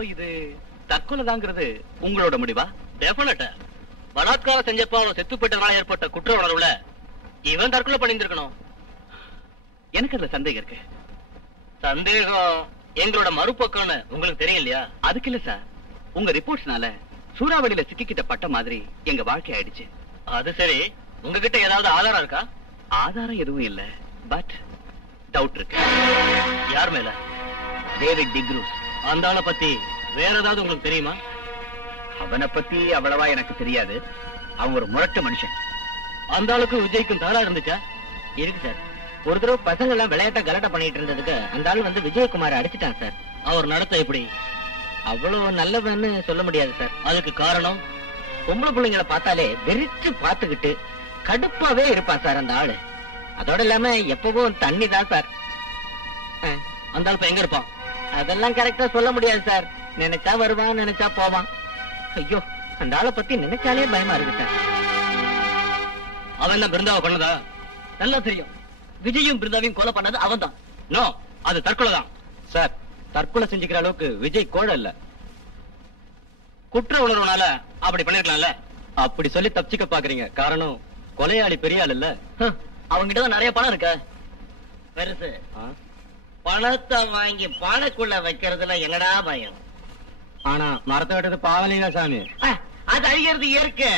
அப்ப இது தற்கொலைதாங்கிறது உங்களோட முடிவா? டெஃபினட்டா. பலாத்காரம் செஞ்சப்ப அவன் செத்து போயிட்டனால ஏற்பட்ட குற்ற உணர்வுல இவன் தற்கொலை பண்ணியிருக்கணும். எனக்கு அதுல சந்தேகம் இருக்கு. சந்தேகம் எங்களோட மறுபக்கம்னு உங்களுக்கு தெரியும் இல்லையா? அதுக்கு இல்ல சார், உங்க ரிப்போர்ட்ஸ்னால சூறாவளியில சிக்கிக்கிட்ட பட்ட மாதிரி எங்க வாழ்க்கை ஆயிடுச்சு. அது சரி, உங்ககிட்ட ஏதாவது ஆதாரம் இருக்கா? ஆதாரம் எதுவும் இல்ல, பட் டவுட் இருக்கு. யார் மேல? டேவிட் டிக்ரூஸ். அந்த ஆளை பத்தி வேற ஏதாவது உங்களுக்கு தெரியுமா? அவனை பத்தி அவ்வளவா எனக்கு தெரியாது. அவன் ஒரு முரட்டு மனுஷன். அந்த ஆளுக்கு விஜய்க்கும் தகராறு இருந்துச்சா? இருக்கு சார். ஒரு தடவை பசங்க எல்லாம் விளையாட்ட கலாட்டா பண்ணிட்டு இருந்ததுக்கு அந்த ஆள் வந்து விஜயகுமார் அடிச்சுட்டான் சார். அவர் நடத்த எப்படி? அவ்வளவு நல்லவன்னு சொல்ல முடியாது சார். அதுக்கு காரணம் பொம்பளை பிள்ளைங்களை பார்த்தாலே வெறிச்சு பார்த்துக்கிட்டு கடுப்பாவே இருப்பான் சார் அந்த ஆளு. அதோட இல்லாம எப்பவும் தண்ணி தான் சார். அந்த ஆள் எங்க இருப்பான்? அதெல்லாம் கரெக்டா சொல்ல முடியாது சார். நினைச்சா வருவான், நினைச்சா போவான். ஐயோ, அந்த ஆளை பத்தி நினைச்சாலே பயமா இருக்கு சார். அவன் என்ன பிருந்தாவை பண்ணதா? நல்லா தெரியும். விஜயும் பிருந்தாவையும் கொலை பண்ணது அவன் தான். நோ, அது தற்கொலை தான் சார். தற்கொலை செஞ்சுக்கிற அளவுக்கு விஜய் கோழ இல்ல. குற்ற உணர்வுனால அப்படி பண்ணிருக்கலாம்ல. அப்படி சொல்லி தப்பிச்சுக்க பாக்குறீங்க. காரணம் கொலையாளி பெரிய ஆள் இல்ல. அவங்கிட்டதான் நிறைய பணம் இருக்க. பெருசு பணத்தை வாங்கி பானைக்குள்ள வைக்கிறதுல என்னடா பயம்? ஆனா மரத்தை வெட்டது பாவலிங்க சாமி. அது அழிகிறது இயற்கை.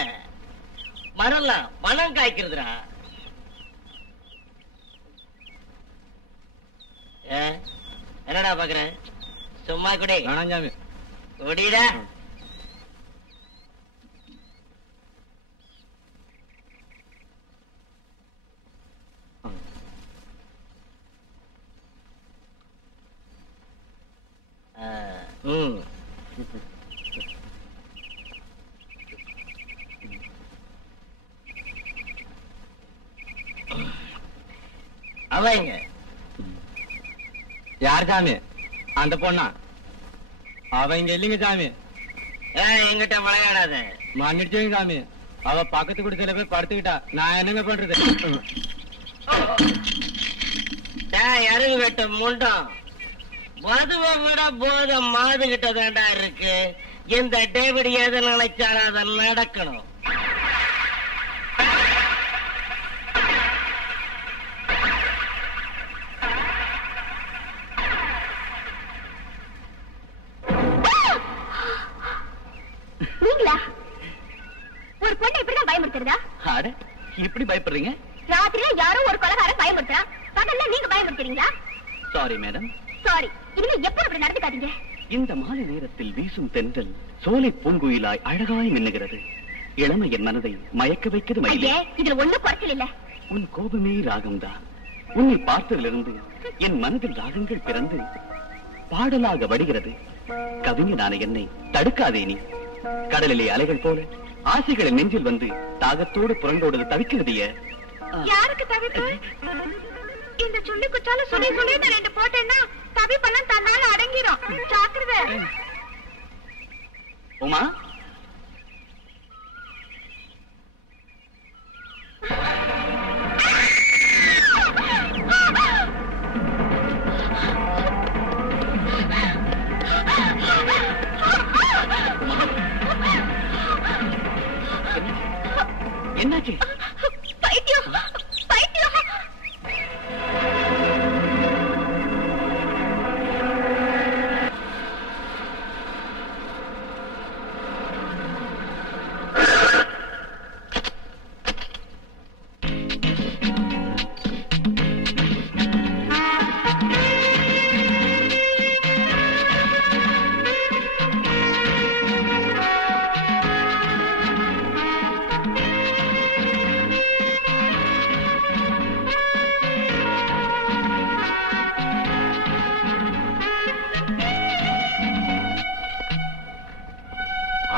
மரம்லாம் பணம் காய்க்கிறதுடா. என்னடா பாக்குறேன்? சும்மா குடி. சாமி குடிடா. அவங்க யார் சாமி? அந்த பொண்ணா? அவங்க இல்லைங்க சாமி. எங்கிட்ட விளையாடாத. மன்னிச்சுங்க சாமி. அவ பக்கத்து குடிசையில போய் படுத்துக்கிட்டா. நான் என்னங்க பண்றது? அருகு வெட்ட முண்டம் மதுவை விட போத மாதுகிட்ட தாண்டா இருக்கு. இந்த டேவிட் எதை நினைச்சாலும் அதை நடக்கணும். நீங்களா? ஒரு பொண்ணை இப்படிதான் பயமுறுத்துறதா? இப்படி பயப்படுறீங்க? ராத்திரில யாரோ ஒரு கொலைகாரன் பயமுறுத்துறான், பகல்ல நீங்க பயமுறுத்துறீங்களா? Sorry madam. சாரி. இனிமே எப்ப அப்படி நடந்துக்காதீங்க. இந்த மாலை நேரத்தில் வீசும் தென்றல் சோலை பூங்குயிலாய் அழகாய் மின்னுகிறது. இளமை என் மனதை மயக்க வைக்கிறது மயிலே. இதுல ஒண்ணும் குறைச்சல் இல்ல. உன் கோபமே ராகம்தான். உன்னை பார்த்ததிலிருந்து என் மனதில் ராகங்கள் பிறந்து பாடலாக வடிகிறது. கவிஞனான என்னை தடுக்காதே நீ. கடலிலே அலைகள் போல ஆசைகளின் நெஞ்சில் வந்து தாகத்தோடு புரண்டோடு தவிக்கிறதைய. யாருக்கு தவிப்பு? இந்த சுள்ளி குச்சால சுளி சுளி ரெண்டு போட்டேன்னா தவிப்பெல்லாம் தன்னால அடங்கிரும். ஜாக்கிரதை. உமா, என்னாச்சு? பைத்தியம் பைத்தியம்.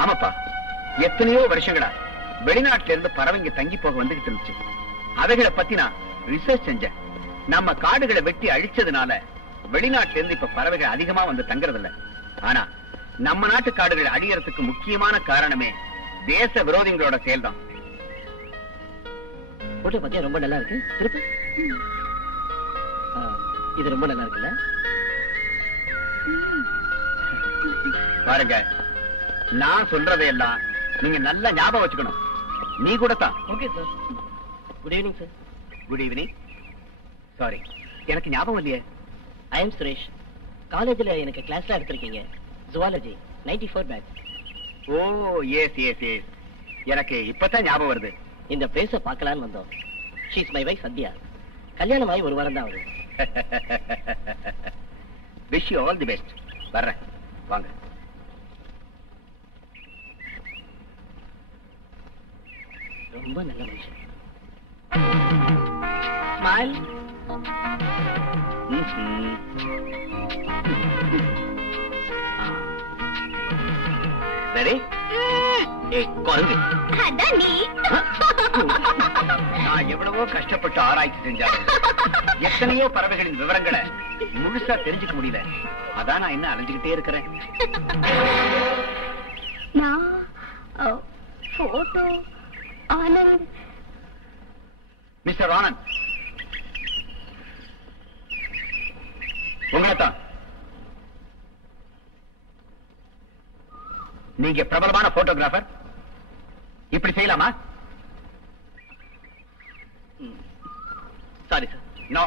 ஆமாப்பா, எத்தனையோ வருஷங்களா வெளிநாட்டுல இருந்து பறவைங்க தங்கி போக வந்துகிட்டு இருந்துச்சு. அவைகளை பத்தி நான் ரிசர்ச் செஞ்சேன். நம்ம காடுகளை வெட்டி அழிச்சதுனால வெளிநாட்டுல இருந்து இப்ப பறவைகள் அதிகமா வந்து தங்குறது இல்ல. ஆனா நம்ம நாட்டு காடுகளை அழியறதுக்கு முக்கியமான காரணமே தேச விரோதிகளோட செயல்தான். போட்டோ பத்தியா ரொம்ப நல்லா இருக்கு. திருப்பி. இது ரொம்ப நல்லா இருக்குல்ல? பாருங்க, நான் சொல்றதையெல்லாம் நீங்க நல்லா ஞாபகம் வச்சுக்கணும். நீ கூட தான். Okay sir. Good evening sir. Good evening. Sorry, எனக்கு ஞாபகம் இல்லையே. I am Suresh. காலேஜ்ல எனக்கு கிளாஸ்ல எடுத்திருக்கீங்க. Zoology 94 batch. Oh yes yes yes, எனக்கு இப்பதான் ஞாபகம் வருது. இந்த பிளேஸ பார்க்கலான்னு வந்தோம். She is my wife Sathya. கல்யாணம் ஆகி ஒரு வாரம் தான் ஆகுது. Wish you all the best. வர்றேன், வாங்க. ரொம்ப நல்ல மனுஷன். ஸ்மைல். ரெடி? குரங்கு, அதான் நீ. நான் எவ்வளவோ கஷ்டப்பட்டு ஆராய்ச்சி செஞ்சாலும் எத்தனையோ பறவைகளின் விவரங்களை முழுசா தெரிஞ்சுக்க முடியல. அதான் நான் என்ன அலைஞ்சுக்கிட்டே இருக்கிறேன். நான் போட்டோ ஆனந்த். மிஸ்டர் ஆனந்த், உங்களைத்தான். நீங்க பிரபலமான போட்டோகிராஃபர், இப்படி செய்யலாமா? Sorry sir. நோ,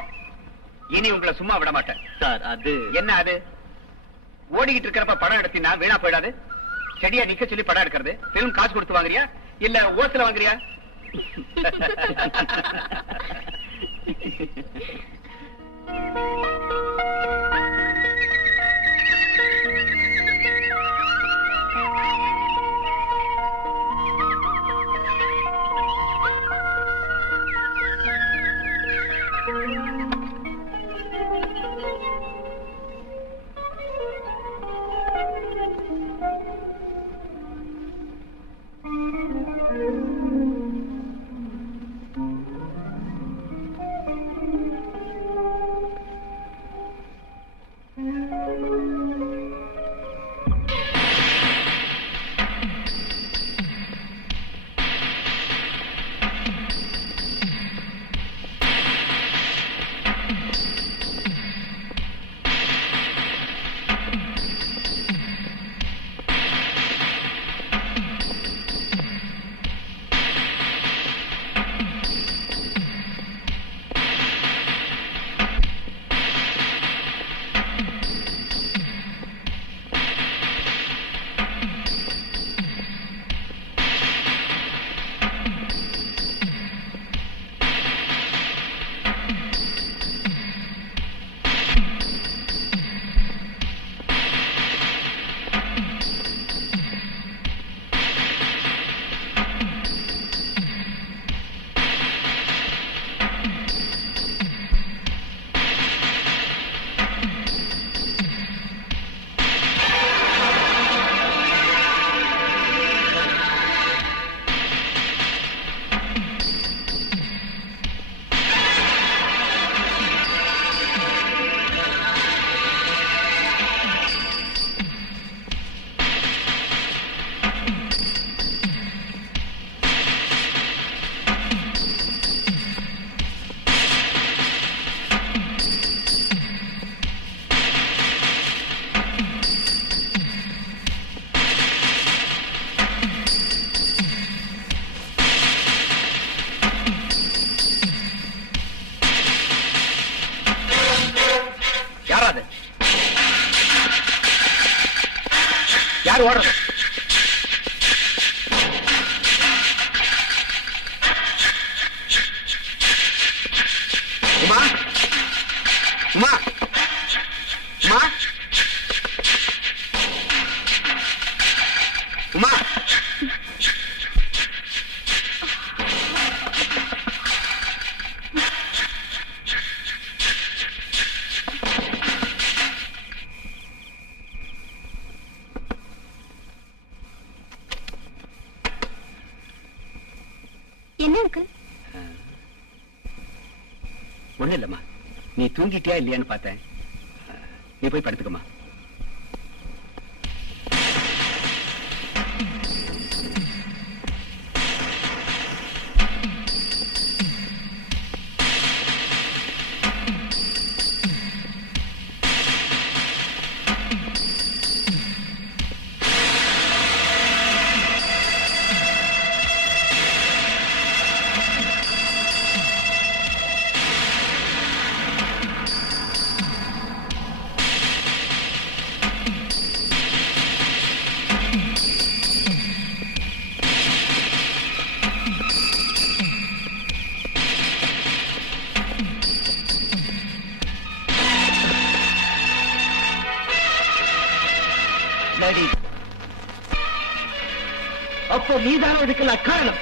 இனி உங்களை சும்மா விட மாட்டேன். சார் அது என்ன அது? ஓடிக்கிட்டு இருக்கிறப்ப படம் எடுத்தீங்கன்னா வீணா போயிடாது. செடியா நிக்க சொல்லி படம் எடுக்கிறது பிலிம் காசு கொடுத்து வாங்குறியா இல்ல ஓசில வாங்குறியா? யார் ஓடுறது? உமா உமா உமா உமா என்ன இருக்கு? ஒண்ணு இல்லம்மா, நீ தூங்கிட்டியா இல்லையான்னு பார்த்தேன். நீ போய் படுத்துக்கம்மா. bloody. அப்போ நீதான் இதுக்கெல்லாம் காரணம்.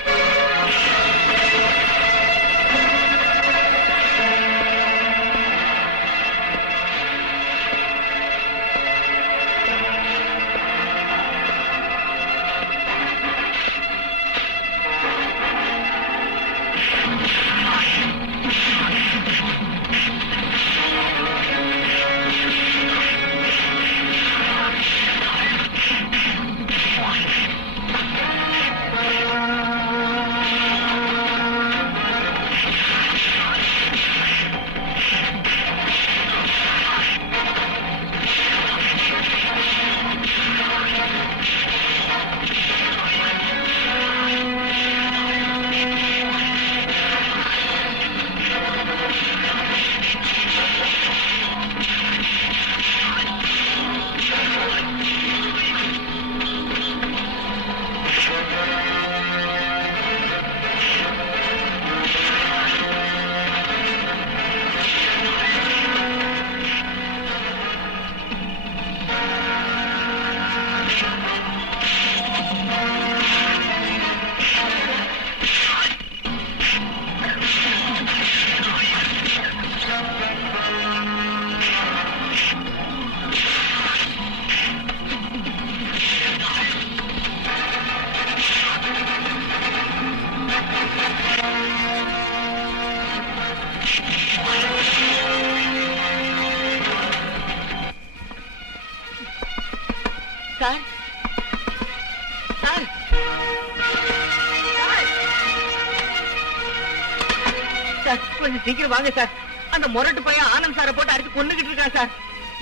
சீக்கிரம் வாங்க சார். அந்த முரட்டு பையன் ஆனந்த் சாரை போட்டு அடிச்சு கொண்டுகிட்டு இருக்கான் சார்.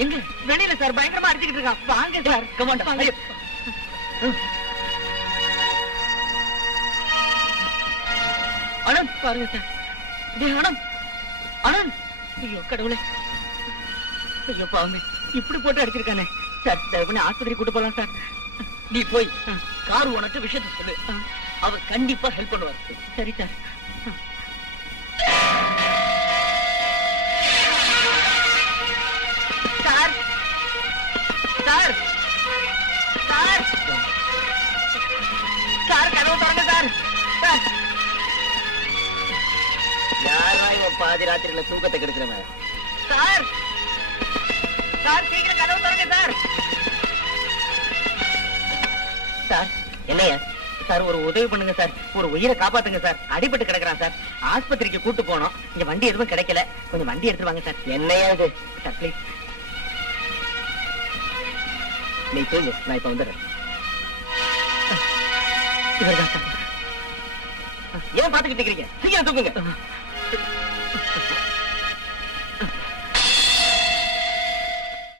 எங்க வெளியில சார் பயங்கரமா அடிச்சுக்கிட்டு இருக்கான். வாங்க சார். கமாண்டா வாங்க. ஆனந்த் பாருங்க சார். ஆனந்த் ஆனந்த். ஐயோ கடவுளே. ஐயோ பாவமே இப்படி போட்டு அடிச்சிருக்கானே சார். தயவு பண்ணி ஆஸ்பத்திரி கூட்டு போலாம் சார். நீ போய் கார் உனக்கு விஷயத்தை சொல்லு. அவர் கண்டிப்பா ஹெல்ப் பண்ணுவார். சரி sir. Sir sir sir sir கதவு திறங்க சார். யாரா இவன் பாதி ராத்திரியில தூக்கத்தை கெடுக்கிறவன்? சார் சார் சீக்கிரம் கதவு திறங்க சார். சார் என்னையா சார் ஒரு உதவி பண்ணுங்க சார். ஒரு உயிரை காப்பாத்துங்க சார். அடிபட்டு கிடக்குறான் சார். ஆஸ்பத்திரிக்கு கூட்டு போனோம். இங்க வண்டி எதுவும் கிடைக்கல. கொஞ்சம் வண்டி எடுத்து வாங்க சார். என்னையா இது சார் ப்ளீஸ். நீ தூங்கு, நான் இப்ப வந்துடுறேன். இவர்தான் சார். ஏன் பாத்துக்கிட்டு இருக்கீங்க? சீக்கிரம் தூக்குங்க.